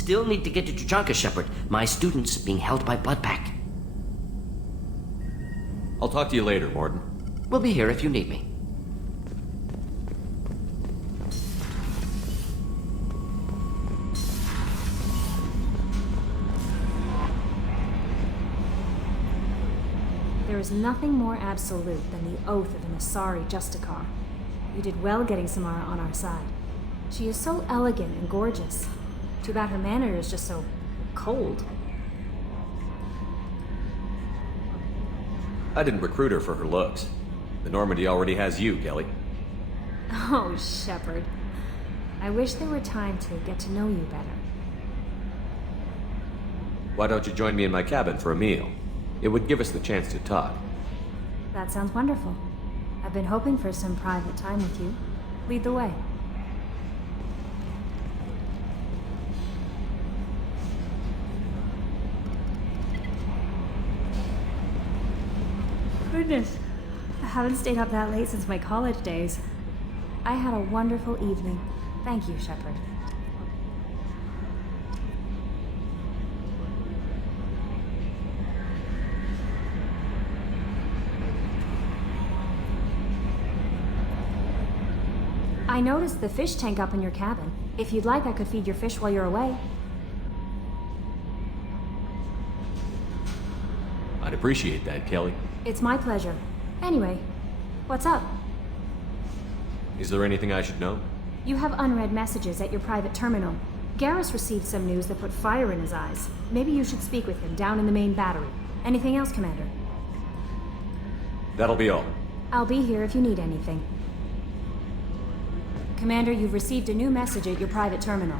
Still need to get to Tuchanka, Shepard. My student's being held by Bloodpack. I'll talk to you later, Morden. We'll be here if you need me. There is nothing more absolute than the oath of an Asari Justicar. You did well getting Samara on our side. She is so elegant and gorgeous. Too bad her manner is just so cold. I didn't recruit her for her looks. The Normandy already has you, Kelly. Oh, Shepard. I wish there were time to get to know you better. Why don't you join me in my cabin for a meal? It would give us the chance to talk. That sounds wonderful. I've been hoping for some private time with you. Lead the way. Goodness, I haven't stayed up that late since my college days. I had a wonderful evening. Thank you, Shepard. I noticed the fish tank up in your cabin. If you'd like, I could feed your fish while you're away. I'd appreciate that, Kelly. It's my pleasure. Anyway, what's up? Is there anything I should know? You have unread messages at your private terminal. Garrus received some news that put fire in his eyes. Maybe you should speak with him down in the main battery. Anything else, Commander? That'll be all. I'll be here if you need anything. Commander, you've received a new message at your private terminal.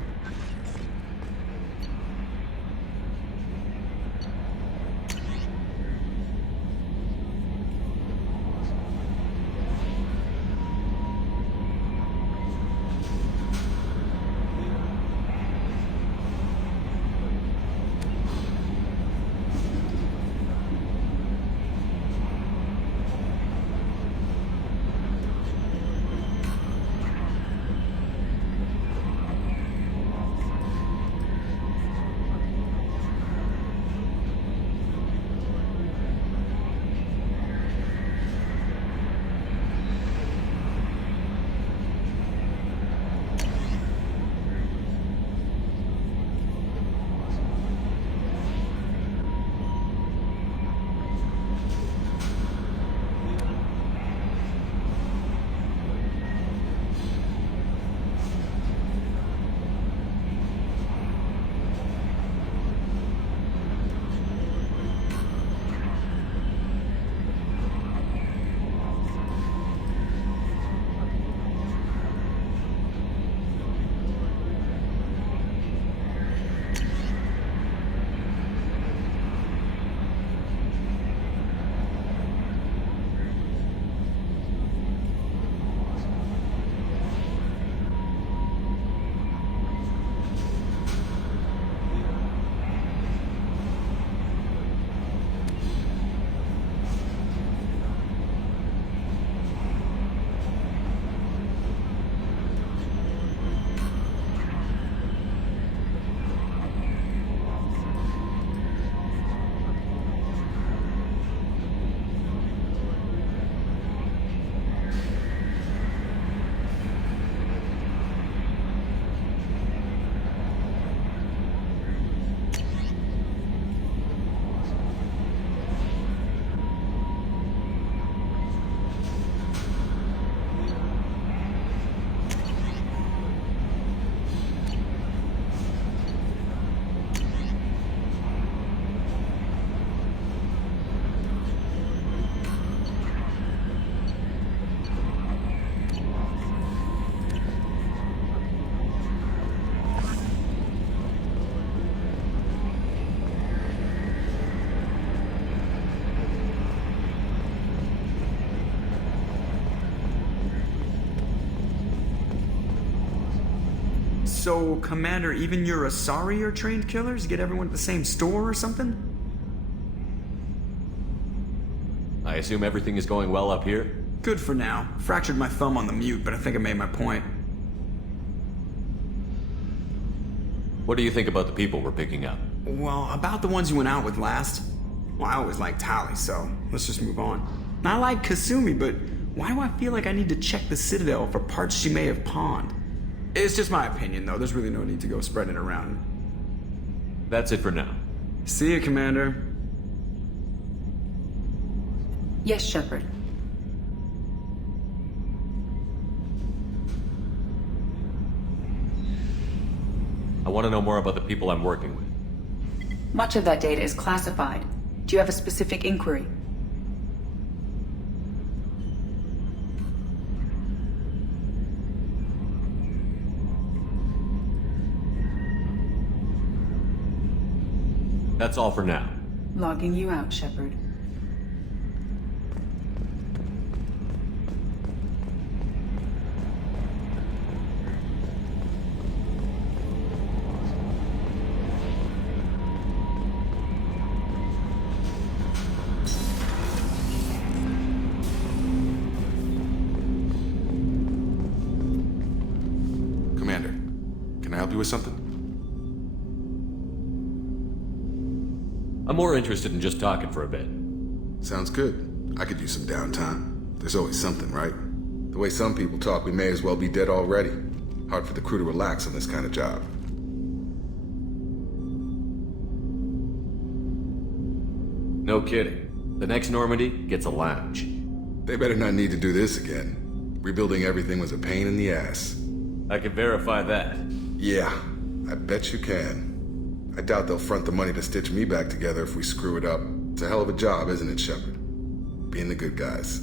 So, Commander, even your Asari are trained killers? Get everyone at the same store or something? I assume everything is going well up here? Good for now. Fractured my thumb on the mute, but I think I made my point. What do you think about the people we're picking up? Well, about the ones you went out with last. Well, I always liked Tali, so let's just move on. I like Kasumi, but why do I feel like I need to check the Citadel for parts she may have pawned? It's just my opinion, though. There's really no need to go spreading it around. That's it for now. See you, Commander. Yes, Shepard. I want to know more about the people I'm working with. Much of that data is classified. Do you have a specific inquiry? That's all for now. Logging you out, Shepard. Commander, can I help you with something? I'm more interested in just talking for a bit. Sounds good. I could use some downtime. There's always something, right? The way some people talk, we may as well be dead already. Hard for the crew to relax on this kind of job. No kidding. The next Normandy gets a lounge. They better not need to do this again. Rebuilding everything was a pain in the ass. I can verify that. Yeah, I bet you can. I doubt they'll front the money to stitch me back together if we screw it up. It's a hell of a job, isn't it, Shepard? Being the good guys.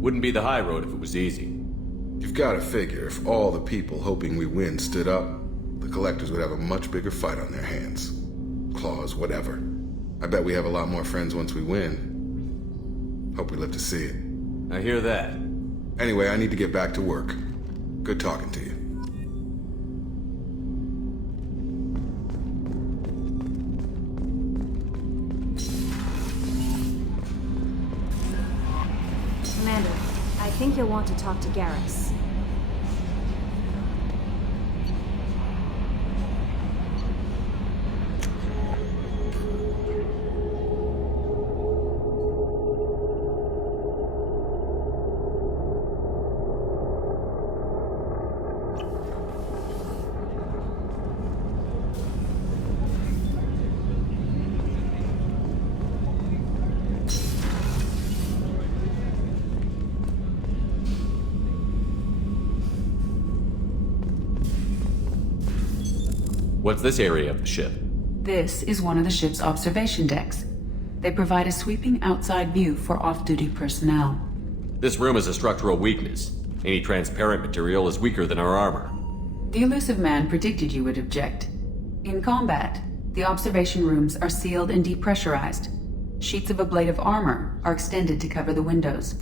Wouldn't be the high road if it was easy. You've got to figure if all the people hoping we win stood up, the collectors would have a much bigger fight on their hands. Claws, whatever. I bet we have a lot more friends once we win. Hope we live to see it. I hear that. Anyway, I need to get back to work. Good talking to you. Commander, I think you'll want to talk to Garrus. What's this area of the ship? This is one of the ship's observation decks. They provide a sweeping outside view for off-duty personnel. This room is a structural weakness. Any transparent material is weaker than our armor. The elusive man predicted you would object. In combat, the observation rooms are sealed and depressurized. Sheets of ablative armor are extended to cover the windows.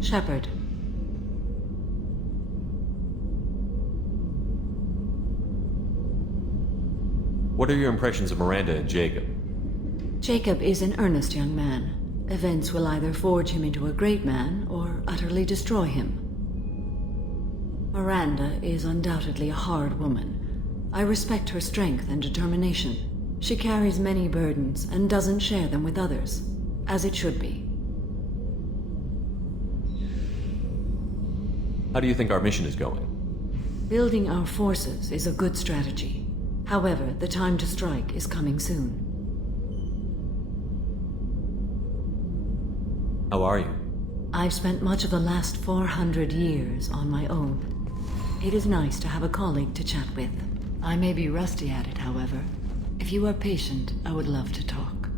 Shepard. What are your impressions of Miranda and Jacob? Jacob is an earnest young man. Events will either forge him into a great man or utterly destroy him. Miranda is undoubtedly a hard woman. I respect her strength and determination. She carries many burdens and doesn't share them with others, as it should be. How do you think our mission is going? Building our forces is a good strategy. However, the time to strike is coming soon. How are you? I've spent much of the last 400 years on my own. It is nice to have a colleague to chat with. I may be rusty at it, however. If you are patient, I would love to talk.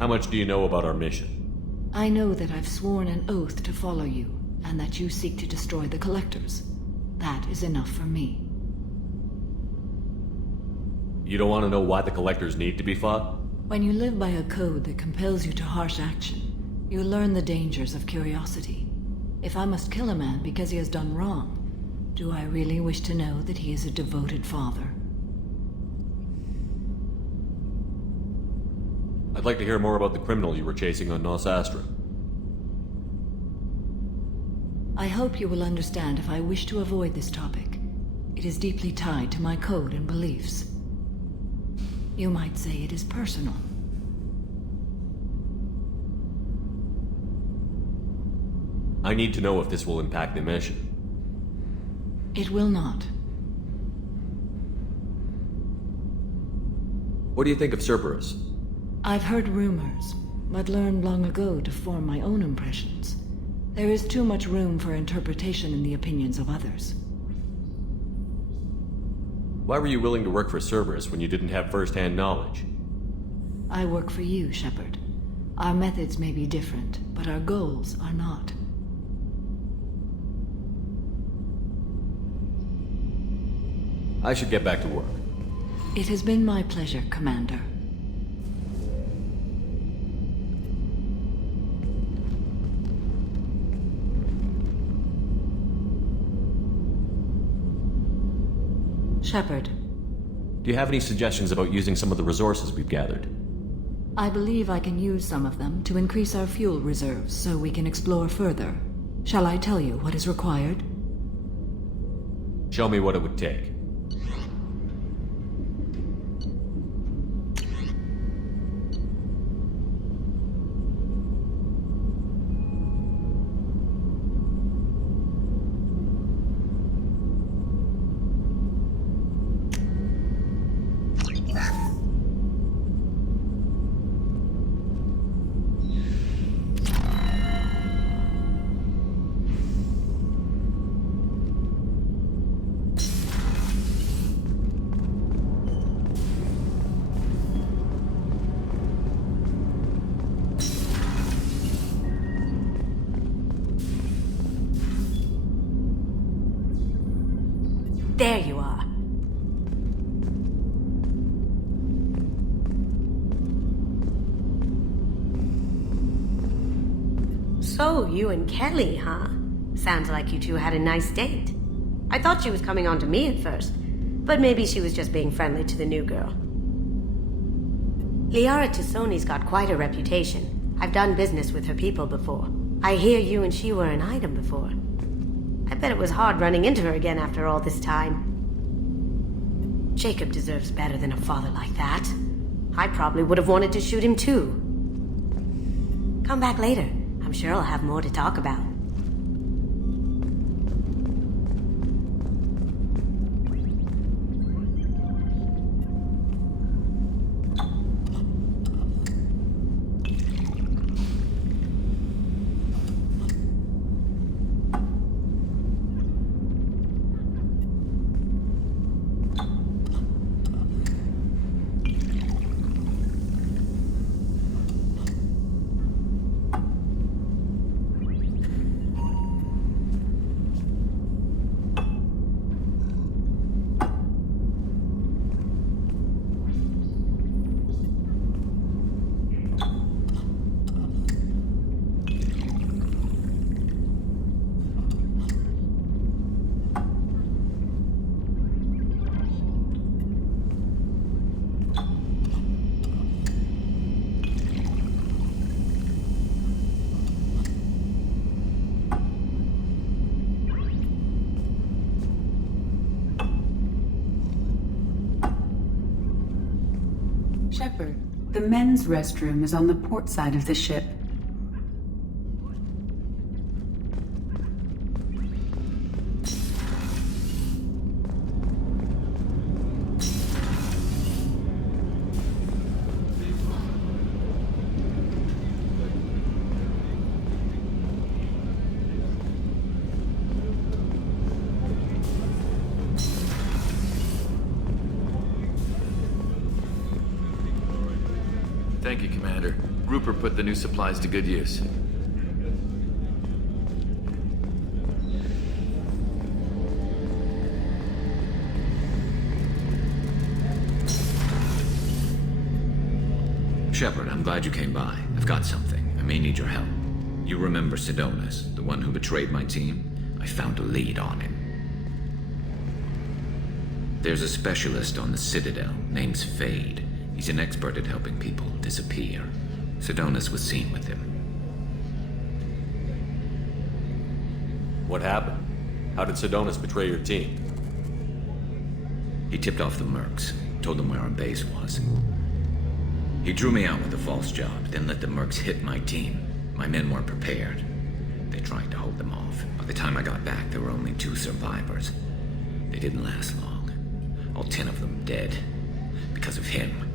How much do you know about our mission? I know that I've sworn an oath to follow you, and that you seek to destroy the Collectors. That is enough for me. You don't want to know why the Collectors need to be fought? When you live by a code that compels you to harsh action, you learn the dangers of curiosity. If I must kill a man because he has done wrong, do I really wish to know that he is a devoted father? I'd like to hear more about the criminal you were chasing on Nos Astra. I hope you will understand if I wish to avoid this topic. It is deeply tied to my code and beliefs. You might say it is personal. I need to know if this will impact the mission. It will not. What do you think of Cerberus? I've heard rumors, but learned long ago to form my own impressions. There is too much room for interpretation in the opinions of others. Why were you willing to work for Cerberus when you didn't have first-hand knowledge? I work for you, Shepard. Our methods may be different, but our goals are not. I should get back to work. It has been my pleasure, Commander. Shepard, Do you have any suggestions about using some of the resources we've gathered? I believe I can use some of them to increase our fuel reserves so we can explore further. Shall I tell you what is required? Show me what it would take. There you are. So, you and Kelly, huh? Sounds like you two had a nice date. I thought she was coming on to me at first, but maybe she was just being friendly to the new girl. Liara Tassoni's got quite a reputation. I've done business with her people before. I hear you and she were an item before. I bet it was hard running into her again after all this time. Jacob deserves better than a father like that. I probably would have wanted to shoot him too. Come back later. I'm sure I'll have more to talk about. Shepard, the men's restroom is on the port side of the ship. Thank you, Commander. Rupert put the new supplies to good use. Shepard, I'm glad you came by. I've got something. I may need your help. You remember Sidonis, the one who betrayed my team? I found a lead on him. There's a specialist on the Citadel, name's Fade. He's an expert at helping people disappear. Sidonis was seen with him. What happened? How did Sidonis betray your team? He tipped off the mercs, told them where our base was. He drew me out with a false job, then let the mercs hit my team. My men weren't prepared. They tried to hold them off. By the time I got back, there were only 2 survivors. They didn't last long. All 10 of them dead. Because of him.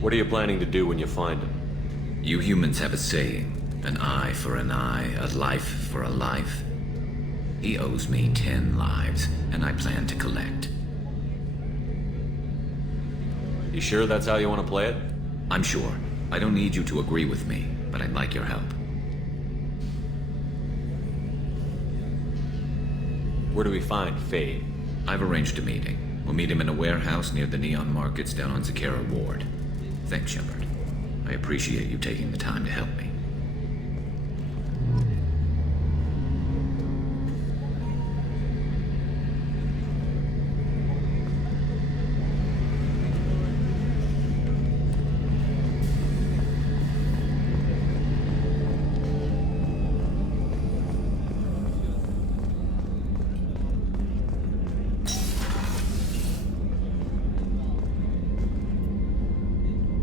What are you planning to do when you find him? You humans have a saying. An eye for an eye, a life for a life. He owes me 10 lives, and I plan to collect. You sure that's how you want to play it? I'm sure. I don't need you to agree with me, but I'd like your help. Where do we find Fade? I've arranged a meeting. We'll meet him in a warehouse near the Neon Markets down on Zakera Ward. Thanks, Shepard. I appreciate you taking the time to help me.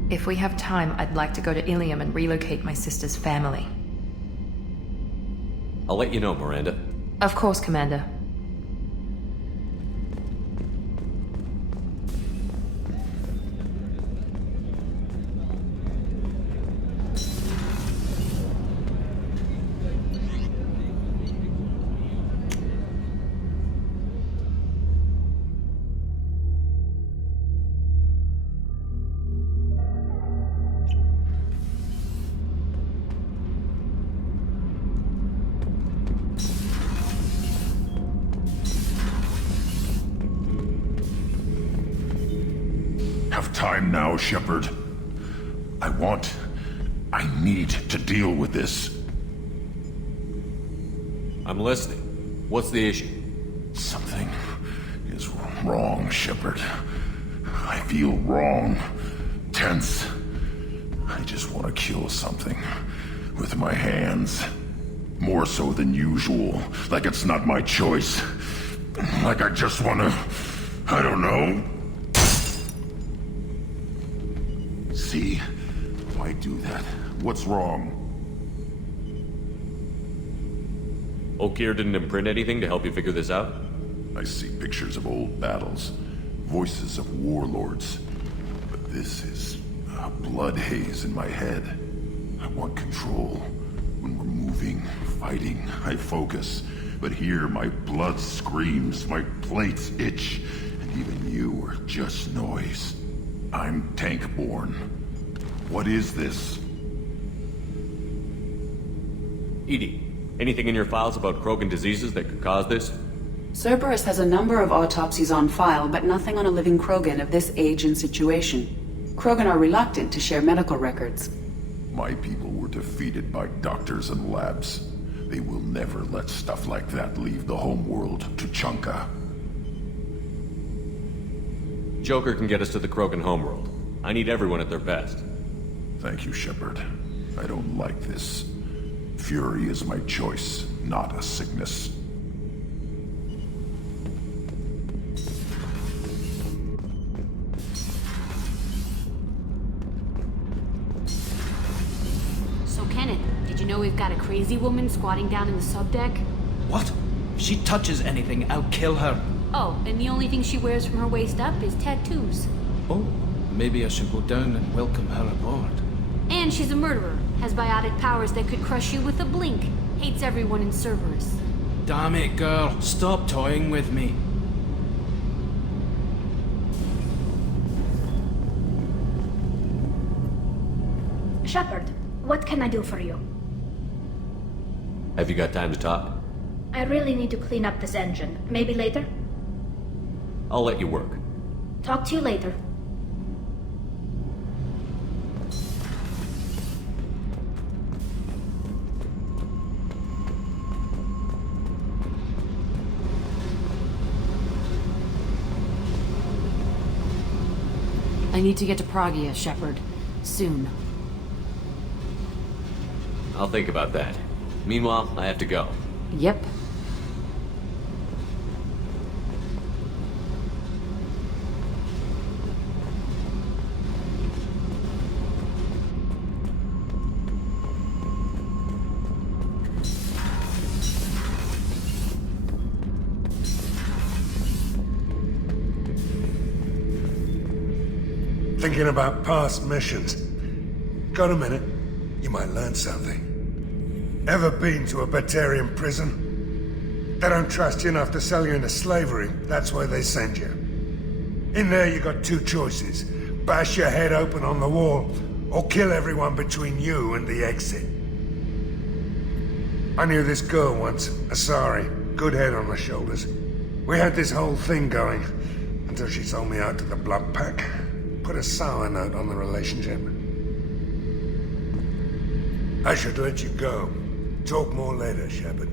If we have time, I'd like to go to Ilium and relocate my sister's family. I'll let you know, Miranda. Of course, Commander. Time now, Shepard. I need to deal with this. I'm listening. What's the issue? Something is wrong, Shepard. I feel wrong. Tense. I just want to kill something. With my hands. More so than usual. Like it's not my choice. Like I just want to... I don't know. See? Why do that? What's wrong? Okier didn't imprint anything to help you figure this out? I see pictures of old battles, voices of warlords. But this is a blood haze in my head. I want control. When we're moving, fighting, I focus. But here my blood screams, my plates itch, and even you are just noise. I'm tank-born. What is this? Edie, anything in your files about Krogan diseases that could cause this? Cerberus has a number of autopsies on file, but nothing on a living Krogan of this age and situation. Krogan are reluctant to share medical records. My people were defeated by doctors and labs. They will never let stuff like that leave the homeworld to Chunka. Joker can get us to the Krogan homeworld. I need everyone at their best. Thank you, Shepard. I don't like this. Fury is my choice, not a sickness. So, Kenneth, did you know we've got a crazy woman squatting down in the subdeck? What? If she touches anything, I'll kill her. Oh, and the only thing she wears from her waist up is tattoos. Oh, maybe I should go down and welcome her aboard. And she's a murderer, has biotic powers that could crush you with a blink, hates everyone in Cerberus. Damn it, girl. Stop toying with me. Shepard, what can I do for you? Have you got time to talk? I really need to clean up this engine. Maybe later? I'll let you work. Talk to you later. I need to get to Pragia, Shepard. Soon. I'll think about that. Meanwhile, I have to go. Yep. Thinking about past missions. Got a minute? You might learn something. Ever been to a Batarian prison? They don't trust you enough to sell you into slavery. That's where they send you. In there you got two choices. Bash your head open on the wall, or kill everyone between you and the exit. I knew this girl once, Asari. Good head on her shoulders. We had this whole thing going, until she sold me out to the Blood Pack. Put a sour note on the relationship. I should let you go. Talk more later, Shepard.